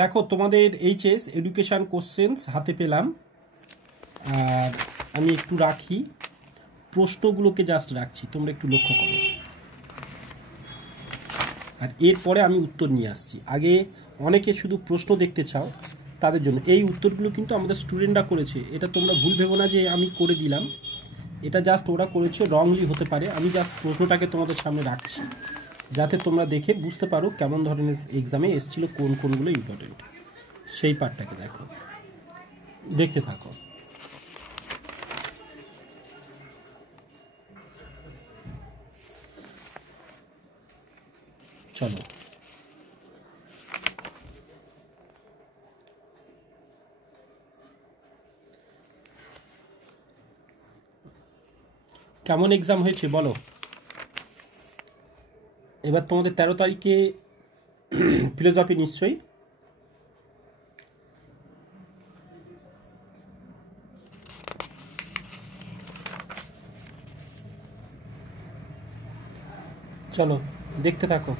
দেখো তোমাদের HS education questions হাতে পেলাম। আর আমি একটু রাখি, প্রশ্নগুলোকে জাস্ট রাখছি, তোমরা একটু লক্ষ্য করো। আর এরপরে আমি উত্তর নিয়ে আসছি। আগে অনেকে শুধু প্রশ্ন দেখতে চাও, তাদের জন্য এই উত্তরগুলো কিন্তু আমাদের স্টুডেন্টরা করেছে। এটা তোমরা ভুল ভেবো না যে আমি করে দিলাম, এটা জাস্ট ওরা করেছে, রংলি হতে পারে। আমি জাস্ট প্রশ্নটাকে তোমাদের সামনে রাখছি যাতে তোমরা দেখে বুঝতে পারো কেমন ধরনের এক্সামে এসেছিলো, কোন কোনগুলো ইম্পর্টেন্ট। সেই পার্টটাকে দেখো, দেখতে থাকো। চলো, কেমন এক্সাম হয়েছে বলো। এবার তোমাদের 13 তারিখে ফিলোসফি নিশ্চয়ই। চলো দেখতে থাকো।